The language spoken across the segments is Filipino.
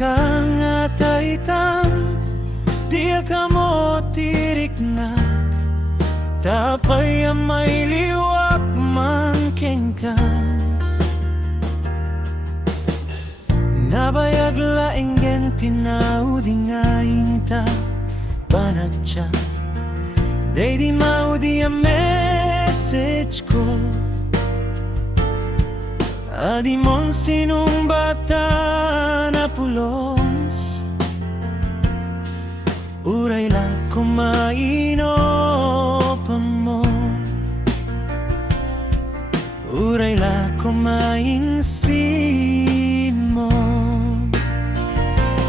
kang ataitam, dia kamo tirik na tapay may liwak mangkeng ka. Nabayag laing tinaw di ngayon ta panagchat, day di mau di a message ko. Adi mon sinong bata na pulos, uray lang kumainopan mo, uray lang kumainsin mo.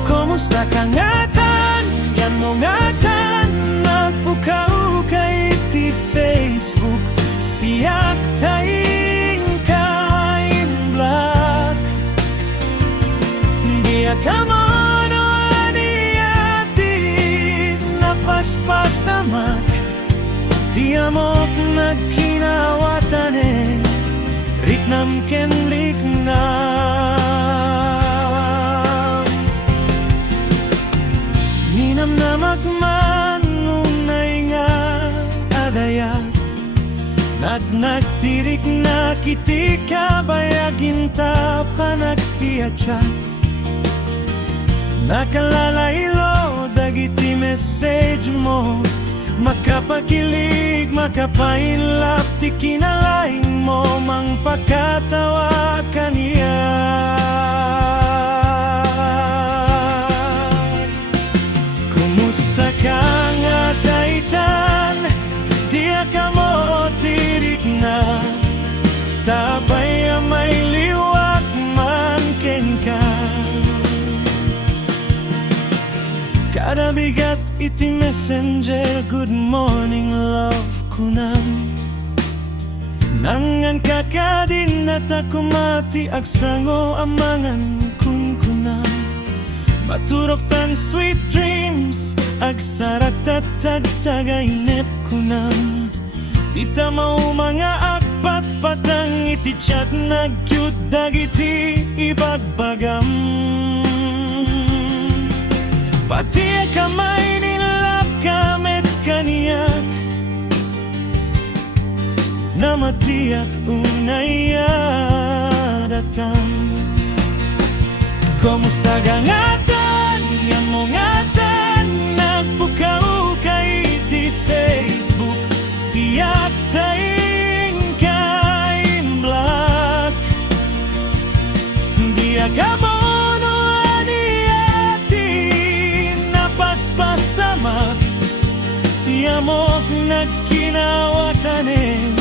Kumusta ka ngatan? Yan mo ngatan, nagpukaw kay ti Facebook, siyak tayong kain black. Dia kamono aniyati napaspasamak, tiamok nagkinawatane, ritnam ken namak man unay nga adayat, nagtirik na kiti kabayagin ta panagtiachat. Nakalalaylo dagiti message mo, makapakilig makapainlap ti kinalaing mo, mang pakatawa kaniya. Kumusta ka nga taitan, dia kamo tirik na tapay may liwak man ken ka. Kada bigat iti messenger, good morning love kunam, nangan kakadin at akumati agsango amangan kun kunam. Maturok tan sweet dreams, agsarat at tagtagainep kunam. Di tamaw mga akpat patang iti chat, nagyud dagiti ibagbagam. Pati kamay nilap kamet kaniyak, na matiyak unayadatan. Kumusta ka ngatan? Yan mo ngatan, nagpukaw kay ti Facebook, siyak tayong kain black. Di akamono aniyati napaspasamak, tiamok nagkinawatanen,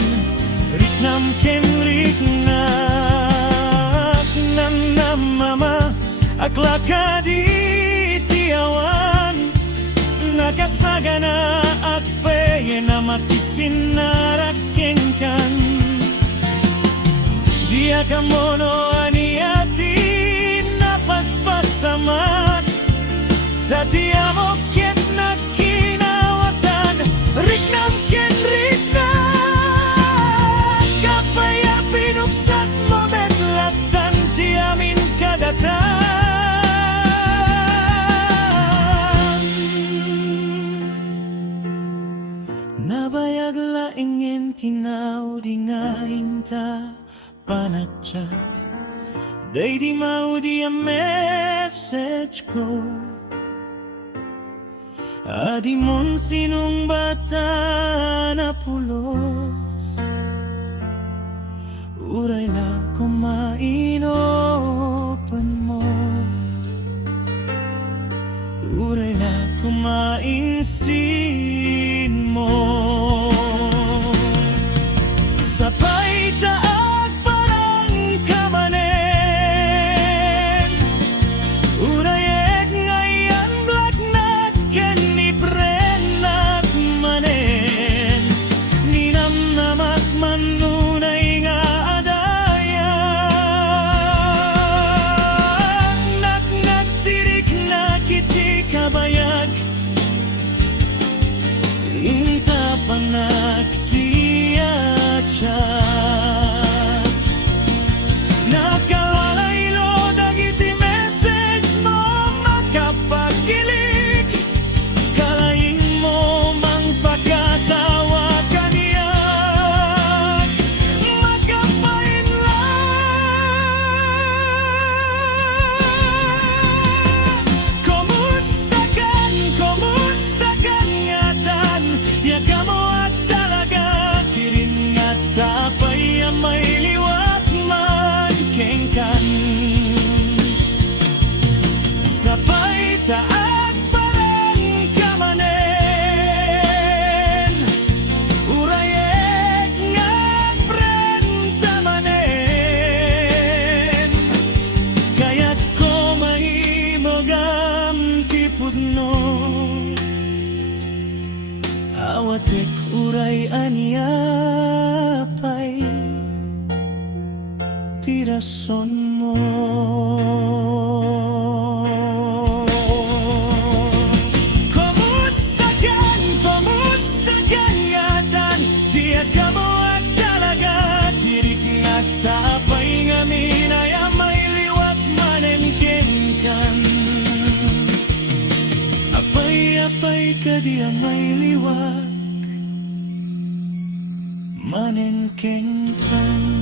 ritnam ken riknak namama. Aklakadi tiawan, nakasagana akpe na makisinarakenkan. Dia kamono aniyati napaspasamat, tatiamo ket nakinawatan, riknam ken riknak. Kapaya pinuksak mo metlatan, tiamin kadatan. Nabayag laingin tinaw di ngayon ta panagchat, day di mau di a message ko. Adi mon sinong bata na pulos, uray na kumainopan mo, uray na kumainsin mo. Sabay taag parang kamanen, urayek ngayon black na kaniprenak manen. Ninamnamak man nunay nga adayan, nagtirik na kiti kabayag, inta pudno awatek uray aniapay tirason mo. Kumusta kan ngatan di agamo at talaga tirik ngagtapay ngamin ay amay liwat manenken kan apay ka di amay liwat manenken kan.